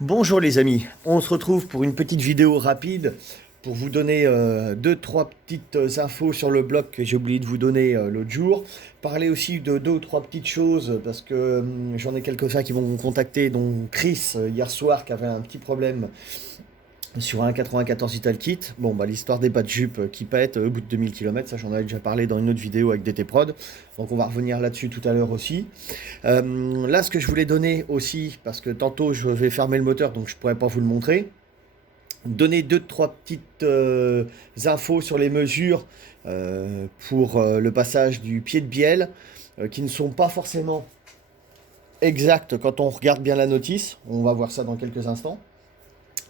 Bonjour les amis, on se retrouve pour une petite vidéo rapide pour vous donner deux, trois petites infos sur le blog que j'ai oublié de vous donner l'autre jour. Parler aussi de deux ou trois petites choses parce que j'en ai quelques-uns qui vont me contacter, dont Chris hier soir qui avait un petit problème sur un 94 Italkit. Bon, bah, l'histoire des bas de jupe qui pètent au bout de 2000 km, ça j'en avais déjà parlé dans une autre vidéo avec DT Prod. Donc on va revenir là-dessus tout à l'heure aussi. Là, ce que je voulais donner aussi, parce que tantôt je vais fermer le moteur, donc je pourrais pas vous le montrer. Donner deux, trois petites infos sur les mesures pour le passage du pied de bielle, qui ne sont pas forcément exactes quand on regarde bien la notice. On va voir ça dans quelques instants.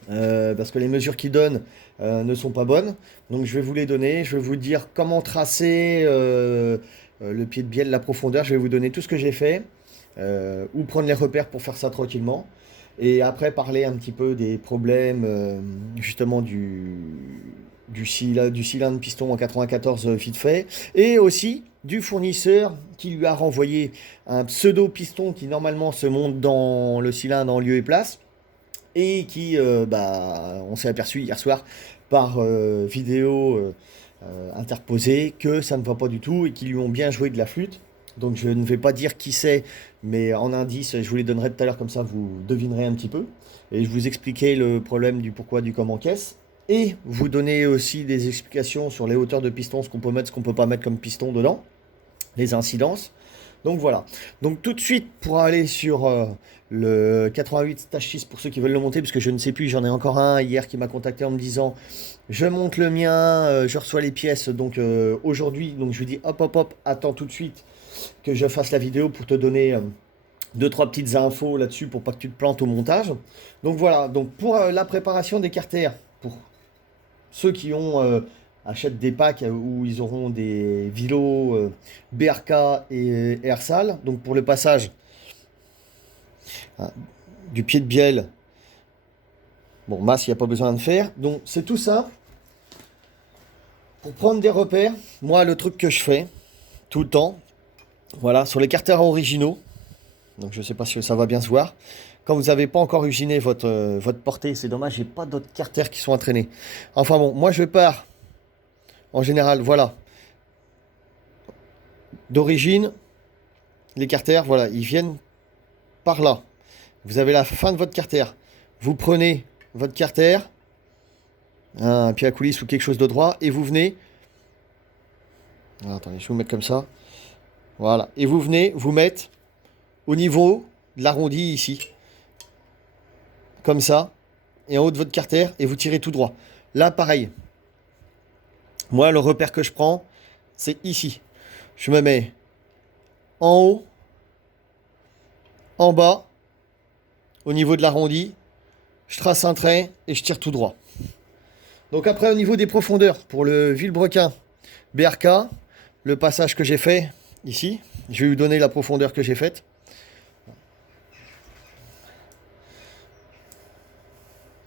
Parce que les mesures qu'ils donnent ne sont pas bonnes. Donc je vais vous les donner, je vais vous dire comment tracer le pied de bielle, la profondeur, je vais vous donner tout ce que j'ai fait, où prendre les repères pour faire ça tranquillement. Et après parler un petit peu des problèmes justement du cylindre piston en 94 vite fait. Et aussi du fournisseur qui lui a renvoyé un pseudo piston qui normalement se monte dans le cylindre en lieu et place et qui, on s'est aperçu hier soir par vidéo interposée que ça ne va pas du tout et qu'ils lui ont bien joué de la flûte. Donc je ne vais pas dire qui c'est, mais en indice, je vous les donnerai tout à l'heure, comme ça vous devinerez un petit peu. Et je vous expliquerai le problème du pourquoi du comment caisse. Et vous donner aussi des explications sur les hauteurs de piston, ce qu'on peut mettre, ce qu'on peut pas mettre comme piston dedans, les incidences. Donc voilà. Donc tout de suite pour aller sur le 88 Stage 6 pour ceux qui veulent le monter, parce que je ne sais plus, j'en ai encore un hier qui m'a contacté en me disant je monte le mien, je reçois les pièces donc aujourd'hui, donc je lui dis hop hop hop, attends tout de suite que je fasse la vidéo pour te donner deux trois petites infos là-dessus pour pas que tu te plantes au montage. Donc voilà, donc pour la préparation des carters, pour ceux qui ont achètent des packs où ils auront des vélos BRK et Airsal. Donc pour le passage du pied de bielle, bon, masse, il n'y a pas besoin de faire. Donc c'est tout ça. Pour prendre des repères, moi le truc que je fais tout le temps, voilà, sur les carters originaux, donc je ne sais pas si ça va bien se voir. Quand vous n'avez pas encore usiné votre portée, c'est dommage, j'ai pas d'autres carters qui sont entraînés. Enfin bon, moi je pars en général, voilà, d'origine, les carters, voilà, ils viennent par là. Vous avez la fin de votre carter. Vous prenez votre carter, un pied à coulisse ou quelque chose de droit, et vous venez. Ah, attendez, je vais vous mettre comme ça. Voilà. Et vous venez vous mettre au niveau de l'arrondi ici. Comme ça. Et en haut de votre carter, et vous tirez tout droit. Là, pareil. Moi, le repère que je prends, c'est ici. Je me mets en haut, en bas, au niveau de l'arrondi. Je trace un trait et je tire tout droit. Donc après, au niveau des profondeurs, pour le Villebrequin BRK, le passage que j'ai fait ici, je vais vous donner la profondeur que j'ai faite.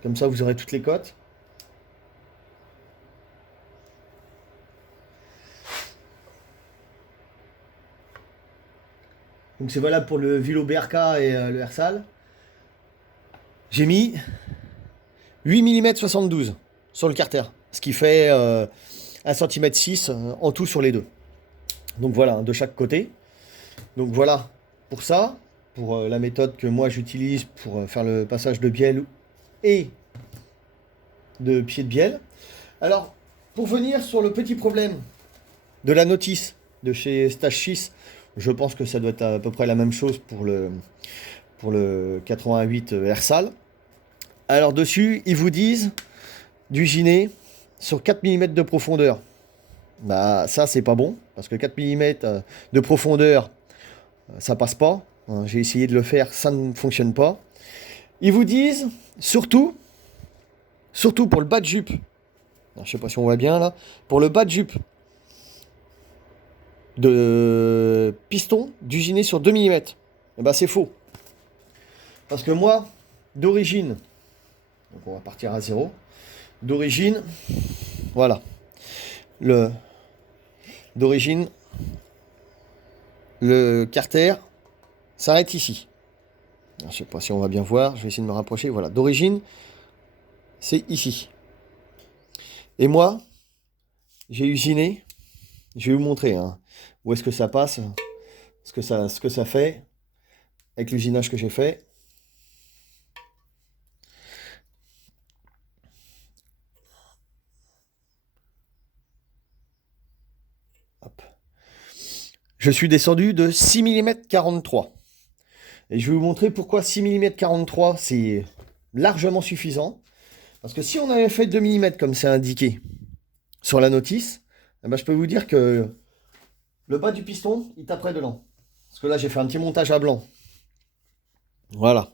Comme ça, vous aurez toutes les cotes. Donc c'est valable pour le Vilo BRK et le Hersal. J'ai mis 8 mm 72 sur le carter, ce qui fait 1 cm 6 en tout sur les deux. Donc voilà, de chaque côté. Donc voilà pour ça, pour la méthode que moi j'utilise pour faire le passage de bielle et de pied de bielle. Alors, pour venir sur le petit problème de la notice de chez Stage 6, je pense que ça doit être à peu près la même chose pour le 88 Hersal. Alors dessus, ils vous disent d'usiner sur 4 mm de profondeur. Bah ça c'est pas bon, parce que 4 mm de profondeur, ça passe pas. J'ai essayé de le faire, ça ne fonctionne pas. Ils vous disent, surtout pour le bas de jupe, alors, je sais pas si on voit bien là, pour le bas de jupe de piston, d'usiner sur 2 mm. Et ben c'est faux. Parce que moi, d'origine, donc on va partir à zéro, d'origine, voilà, d'origine, le carter s'arrête ici. Je ne sais pas si on va bien voir, je vais essayer de me rapprocher. Voilà, d'origine, c'est ici. Et moi, j'ai usiné, je vais vous montrer hein, où est-ce que ça passe, ce que ça fait, avec l'usinage que j'ai fait. Hop. Je suis descendu de 6 mm 43. Et je vais vous montrer pourquoi 6 mm 43, c'est largement suffisant. Parce que si on avait fait 2 mm comme c'est indiqué sur la notice, eh ben, je peux vous dire que le bas du piston, il taperait dedans. Parce que là, j'ai fait un petit montage à blanc. Voilà.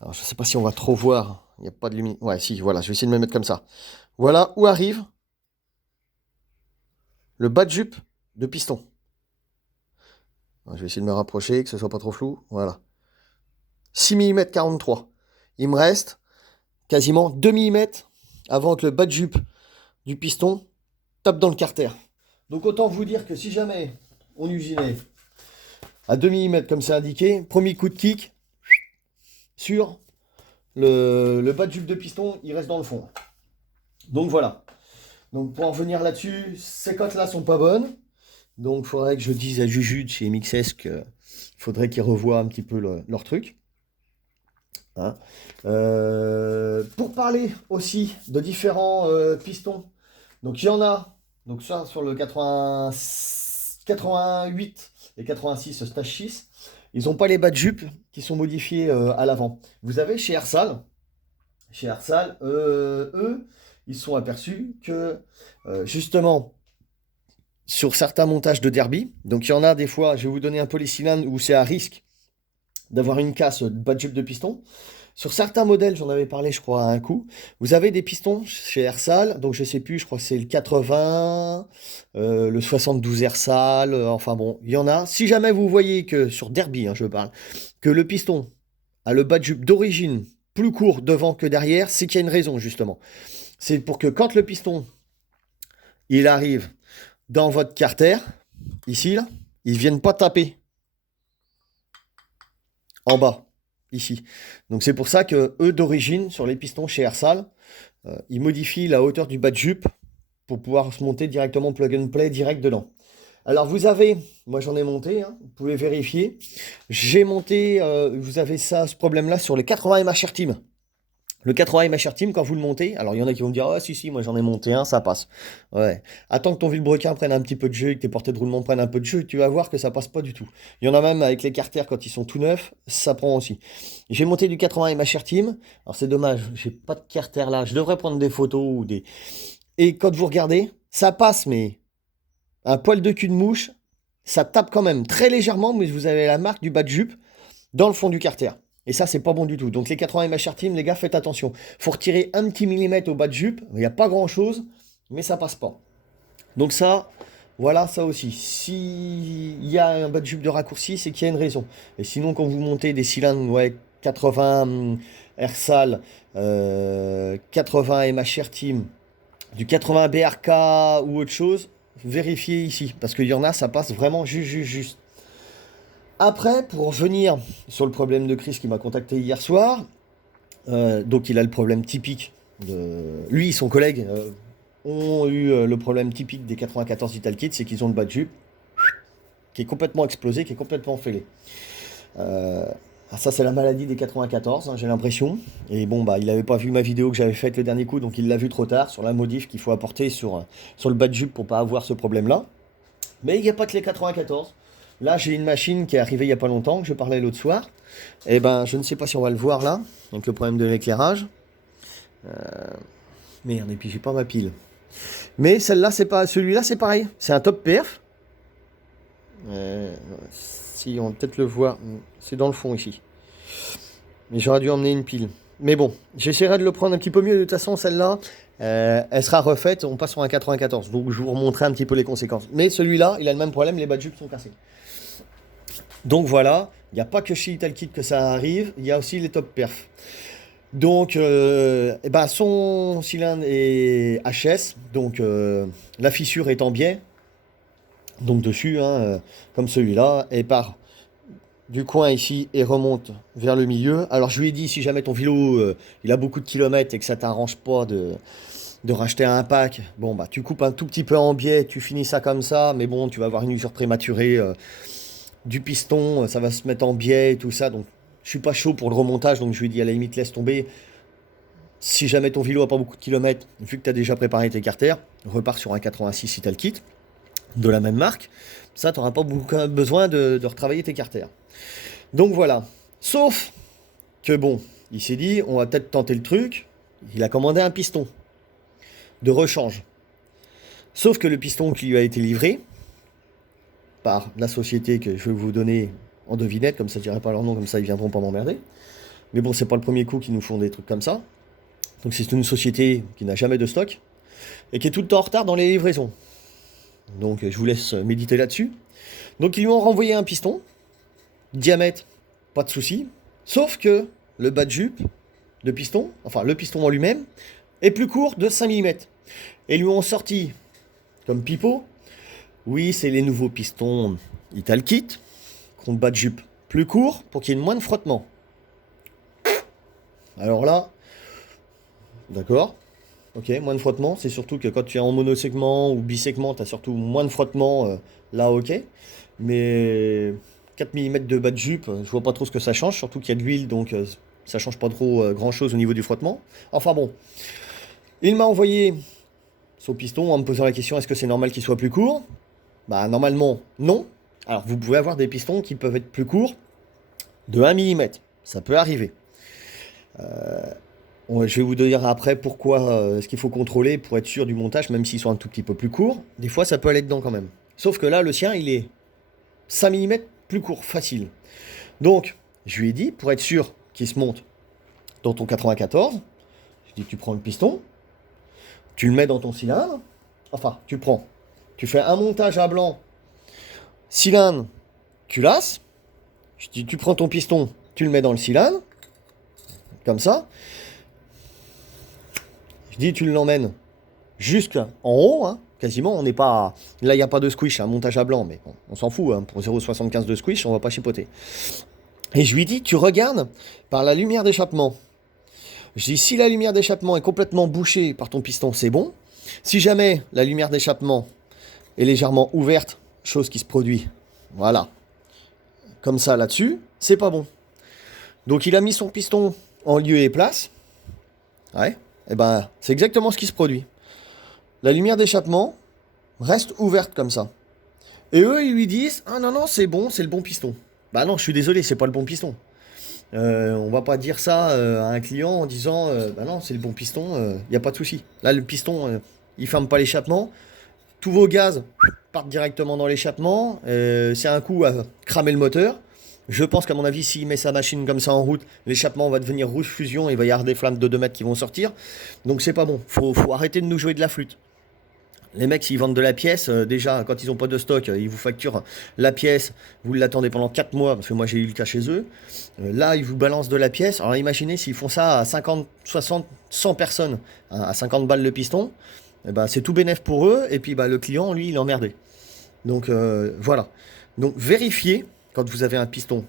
Alors, je ne sais pas si on va trop voir. Il n'y a pas de lumière. Ouais, si, voilà. Je vais essayer de me mettre comme ça. Voilà où arrive le bas de jupe de piston. Je vais essayer de me rapprocher, que ce soit pas trop flou. Voilà. 6 mm 43. Il me reste quasiment 2 mm avant que le bas de jupe du piston tape dans le carter. Donc autant vous dire que si jamais on usinait à 2 mm comme c'est indiqué, premier coup de kick sur le bas de jupe de piston, il reste dans le fond. Donc voilà. Donc pour en revenir là-dessus, ces cotes-là sont pas bonnes. Donc il faudrait que je dise à Juju de chez MXS qu'il faudrait qu'ils revoient un petit peu leur truc. Hein. Pour parler aussi de différents pistons, donc il y en a, donc ça sur le 88 et 86 Stage 6, ils n'ont pas les bas de jupe qui sont modifiés à l'avant. Vous avez chez Ersal, eux, ils sont aperçus que justement sur certains montages de derby, donc il y en a des fois, je vais vous donner un polycylindre où c'est à risque d'avoir une casse de bas de jupe de piston. Sur certains modèles, j'en avais parlé, je crois, à un coup, vous avez des pistons chez Ersal, donc je sais plus, je crois que c'est le 80, le 72 Ersal, enfin bon, il y en a. Si jamais vous voyez que, sur Derby, hein, je parle, que le piston a le bas de jupe d'origine plus court devant que derrière, c'est qu'il y a une raison, justement. C'est pour que quand le piston, il arrive dans votre carter, ici, là, il ne vienne pas taper en bas. Ici. Donc c'est pour ça que eux d'origine, sur les pistons chez Ersal, ils modifient la hauteur du bas de jupe pour pouvoir se monter directement plug and play direct dedans. Alors vous avez, moi j'en ai monté, hein, vous pouvez vérifier, j'ai monté, vous avez ça, ce problème-là sur le 80 MHR Team. Le 80 MHR Team, quand vous le montez, alors il y en a qui vont me dire, ah si, moi j'en ai monté un, ça passe. Ouais. Attends que ton vilebrequin prenne un petit peu de jeu et que tes portées de roulement prennent un peu de jeu, tu vas voir que ça passe pas du tout. Il y en a même avec les carters quand ils sont tout neufs, ça prend aussi. J'ai monté du 80 MHR Team, alors c'est dommage, j'ai pas de carter là, je devrais prendre des photos ou des... Et quand vous regardez, ça passe, mais un poil de cul de mouche, ça tape quand même très légèrement, mais vous avez la marque du bas de jupe dans le fond du carter. Et ça, c'est pas bon du tout. Donc les 80 MHR Team, les gars, faites attention. Faut retirer un petit millimètre au bas de jupe. Il n'y a pas grand-chose, mais ça passe pas. Donc ça, voilà, ça aussi. S'il y a un bas de jupe de raccourci, c'est qu'il y a une raison. Et sinon, quand vous montez des cylindres, ouais, 80 Ersal, 80 MHR Team, du 80 BRK ou autre chose, vérifiez ici. Parce qu'il y en a, ça passe vraiment juste. Après, pour revenir sur le problème de Chris qui m'a contacté hier soir, donc il a le problème typique de... Lui et son collègue ont eu le problème typique des 94 Ital Kit, c'est qu'ils ont le bas de jupe qui est complètement explosé, qui est complètement fêlé. Ça c'est la maladie des 94, hein, j'ai l'impression. Et bon, bah il n'avait pas vu ma vidéo que j'avais faite le dernier coup, donc il l'a vu trop tard sur la modif qu'il faut apporter sur le bas de jupe pour pas avoir ce problème-là. Mais il n'y a pas que les 94. Là, j'ai une machine qui est arrivée il n'y a pas longtemps, que je parlais l'autre soir. Et ben, je ne sais pas si on va le voir là, avec le problème de l'éclairage. Merde, et puis j'ai pas ma pile. Mais celle-là, c'est pas, celui-là, c'est pareil. C'est un top perf. Si on peut-être le voit, c'est dans le fond ici. Mais j'aurais dû emmener une pile. Mais bon, j'essaierai de le prendre un petit peu mieux. De toute façon, celle-là, elle sera refaite. On passe sur un 94. Donc, je vous remontrerai un petit peu les conséquences. Mais celui-là, il a le même problème. Les bas de jupe sont cassés. Donc voilà, il n'y a pas que chez Italkit que ça arrive. Il y a aussi les top perfs. Donc, son cylindre est HS. Donc, la fissure est en biais. Donc, dessus, hein, comme celui-là. Et par du coin ici et remonte vers le milieu. Alors je lui ai dit, si jamais ton vélo il a beaucoup de kilomètres et que ça t'arrange pas de racheter un pack, bon bah tu coupes un tout petit peu en biais, tu finis ça comme ça, mais bon tu vas avoir une usure prématurée du piston, ça va se mettre en biais et tout ça, donc je suis pas chaud pour le remontage, donc je lui ai dit à la limite laisse tomber. Si jamais ton vélo a pas beaucoup de kilomètres, vu que tu as déjà préparé tes carters, repars sur un 86 si tu as le kit, de la même marque. Ça, tu n'auras pas besoin de retravailler tes carters. Donc voilà. Sauf que bon, il s'est dit, on va peut-être tenter le truc. Il a commandé un piston de rechange. Sauf que le piston qui lui a été livré par la société que je vais vous donner en devinette, comme ça je dirai pas leur nom, comme ça ils viendront pas m'emmerder. Mais bon, c'est pas le premier coup qu'ils nous font des trucs comme ça. Donc c'est une société qui n'a jamais de stock et qui est tout le temps en retard dans les livraisons. Donc je vous laisse méditer là-dessus. Donc ils lui ont renvoyé un piston, diamètre, pas de souci, sauf que le bas de jupe de piston, enfin le piston en lui-même, est plus court de 5 mm. Et ils lui ont sorti, comme pipeau, oui c'est les nouveaux pistons Italkit, qui ont le bas de jupe plus court pour qu'il y ait moins de frottement. Alors là, d'accord. Ok, moins de frottement, c'est surtout que quand tu es en monosegment ou bisegment, tu as surtout moins de frottement, là ok. Mais 4 mm de bas de jupe, je vois pas trop ce que ça change, surtout qu'il y a de l'huile, donc ça change pas trop grand chose au niveau du frottement. Enfin bon, il m'a envoyé son piston en me posant la question est-ce que c'est normal qu'il soit plus court? Bah normalement non. Alors vous pouvez avoir des pistons qui peuvent être plus courts de 1 mm, ça peut arriver. Je vais vous dire après pourquoi ce qu'il faut contrôler pour être sûr du montage, même s'ils sont un tout petit peu plus courts. Des fois, ça peut aller dedans quand même. Sauf que là, le sien, il est 5 mm plus court, facile. Donc, je lui ai dit, pour être sûr qu'il se monte dans ton 94, je dis, tu prends le piston, tu le mets dans ton cylindre, enfin, tu fais un montage à blanc, cylindre, culasse, je dis, tu prends ton piston, tu le mets dans le cylindre, comme ça, je dis, tu l'emmènes jusqu'en haut, hein, quasiment, on n'est pas... Là, il n'y a pas de squish, un montage à blanc, mais bon, on s'en fout, hein, pour 0,75 de squish, on va pas chipoter. Et je lui dis, tu regardes par la lumière d'échappement. Je dis, si la lumière d'échappement est complètement bouchée par ton piston, c'est bon. Si jamais la lumière d'échappement est légèrement ouverte, chose qui se produit, voilà, comme ça là-dessus, c'est pas bon. Donc il a mis son piston en lieu et place. Ouais, et ben c'est exactement ce qui se produit. La lumière d'échappement reste ouverte comme ça. Et eux, ils lui disent, ah non, non, c'est bon, c'est le bon piston. Bah non, je suis désolé, c'est pas le bon piston. On va pas dire ça à un client en disant, bah non, c'est le bon piston, y a pas de souci. Là, le piston, il ferme pas l'échappement. Tous vos gaz partent directement dans l'échappement. C'est un coup à cramer le moteur. Je pense qu'à mon avis, s'il met sa machine comme ça en route, l'échappement va devenir rouge fusion et il va y avoir des flammes de 2 mètres qui vont sortir. Donc c'est pas bon. Faut arrêter de nous jouer de la flûte. Les mecs, s'ils vendent de la pièce, déjà, quand ils n'ont pas de stock, ils vous facturent la pièce, vous l'attendez pendant 4 mois, parce que moi j'ai eu le cas chez eux. Là, ils vous balancent de la pièce. Alors imaginez s'ils font ça à 50, 60, 100 personnes, hein, à 50 balles le piston, eh ben, c'est tout bénef pour eux, et puis bah, le client, lui, il est emmerdé. Donc voilà. Donc vérifiez, quand vous avez un piston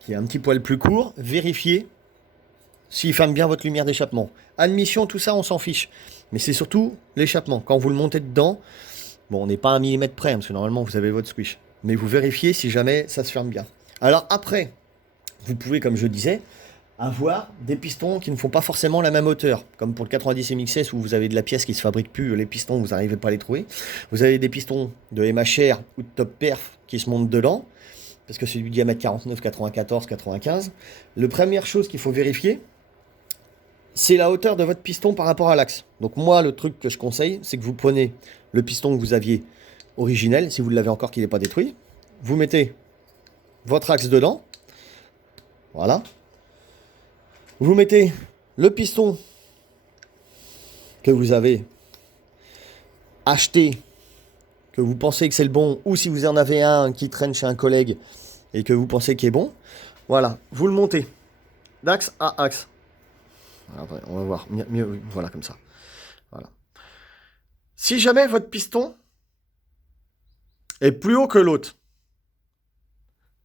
qui est un petit poil plus court, vérifiez s'il ferme bien votre lumière d'échappement. Admission, tout ça, on s'en fiche. Mais c'est surtout l'échappement. Quand vous le montez dedans, bon, on n'est pas à 1 millimètre près, hein, parce que normalement, vous avez votre squish. Mais vous vérifiez si jamais ça se ferme bien. Alors après, vous pouvez, comme je disais, avoir des pistons qui ne font pas forcément la même hauteur. Comme pour le 90 MXS, où vous avez de la pièce qui ne se fabrique plus, les pistons, vous n'arrivez pas à les trouver. Vous avez des pistons de MHR ou de Top Perf qui se montent dedans, parce que c'est du diamètre 49, 94, 95. La première chose qu'il faut vérifier, c'est la hauteur de votre piston par rapport à l'axe. Donc moi, le truc que je conseille, c'est que vous prenez le piston que vous aviez originel, si vous l'avez encore qu'il n'est pas détruit, vous mettez votre axe dedans, voilà. Vous mettez le piston que vous avez acheté, que vous pensez que c'est le bon, ou si vous en avez un qui traîne chez un collègue et que vous pensez qu'il est bon, voilà, vous le montez d'axe à axe. Après, on va voir. Mieux, voilà, comme ça. Voilà. Si jamais votre piston est plus haut que l'autre,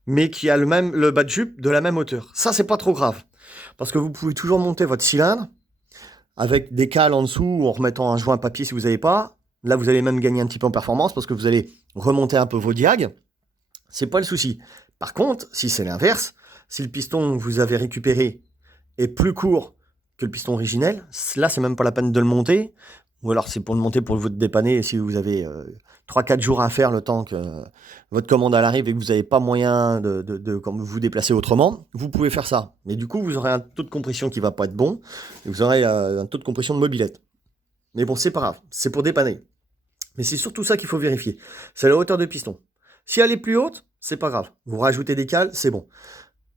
mais qui a le bas de jupe de la même hauteur. Ça, c'est pas trop grave, parce que vous pouvez toujours monter votre cylindre avec des cales en dessous ou en remettant un joint papier si vous n'avez pas. Là, vous allez même gagner un petit peu en performance parce que vous allez remonter un peu vos diags. C'est pas le souci. Par contre, si c'est l'inverse, si le piston que vous avez récupéré est plus court que le piston originel, là, c'est même pas la peine de le monter. Ou alors, c'est pour le monter pour vous dépanner si vous avez 3-4 jours à faire le temps que votre commande arrive et que vous n'avez pas moyen de vous déplacer autrement, vous pouvez faire ça. Mais du coup, vous aurez un taux de compression qui va pas être bon et vous aurez un taux de compression de mobilette. Mais bon, c'est pas grave, c'est pour dépanner. Mais c'est surtout ça qu'il faut vérifier. C'est la hauteur de piston. Si elle est plus haute, c'est pas grave. Vous rajoutez des cales, c'est bon.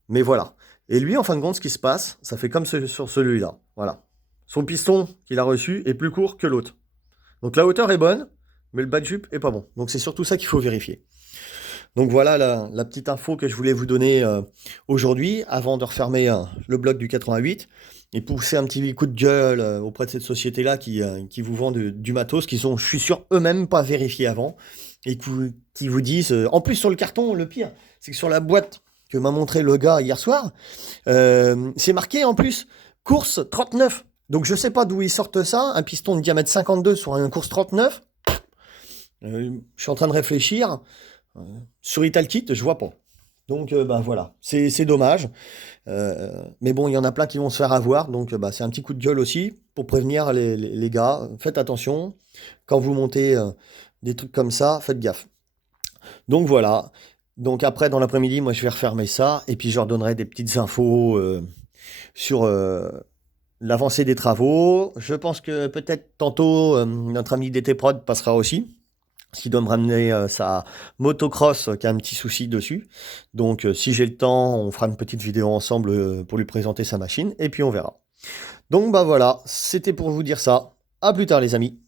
Mais voilà. Et lui, en fin de compte, ce qui se passe, ça fait comme sur celui-là. Voilà. Son piston qu'il a reçu est plus court que l'autre. Donc la hauteur est bonne, mais le bas de jupe est pas bon. Donc c'est surtout ça qu'il faut vérifier. Donc voilà la petite info que je voulais vous donner aujourd'hui, avant de refermer le blog du 88, et pousser un petit coup de gueule auprès de cette société-là qui vous vend du matos, qui sont, je suis sûr, eux-mêmes pas vérifiés avant, et qui vous disent, en plus sur le carton, le pire, c'est que sur la boîte que m'a montré le gars hier soir, c'est marqué en plus, course 39. Donc je sais pas d'où ils sortent ça, un piston de diamètre 52 sur une course 39. Je suis en train de réfléchir. Sur Italkit, je vois pas. Donc bah voilà, c'est dommage. Mais bon, il y en a plein qui vont se faire avoir. Donc bah, c'est un petit coup de gueule aussi pour prévenir les gars. Faites attention. Quand vous montez des trucs comme ça, faites gaffe. Donc voilà. Donc après, dans l'après-midi, moi je vais refermer ça. Et puis je leur donnerai des petites infos sur l'avancée des travaux. Je pense que peut-être tantôt, notre ami DT Prod passera aussi. Qui doit me ramener sa motocross qui a un petit souci dessus. Donc si j'ai le temps, on fera une petite vidéo ensemble pour lui présenter sa machine et puis on verra. Donc bah voilà, c'était pour vous dire ça. À plus tard les amis.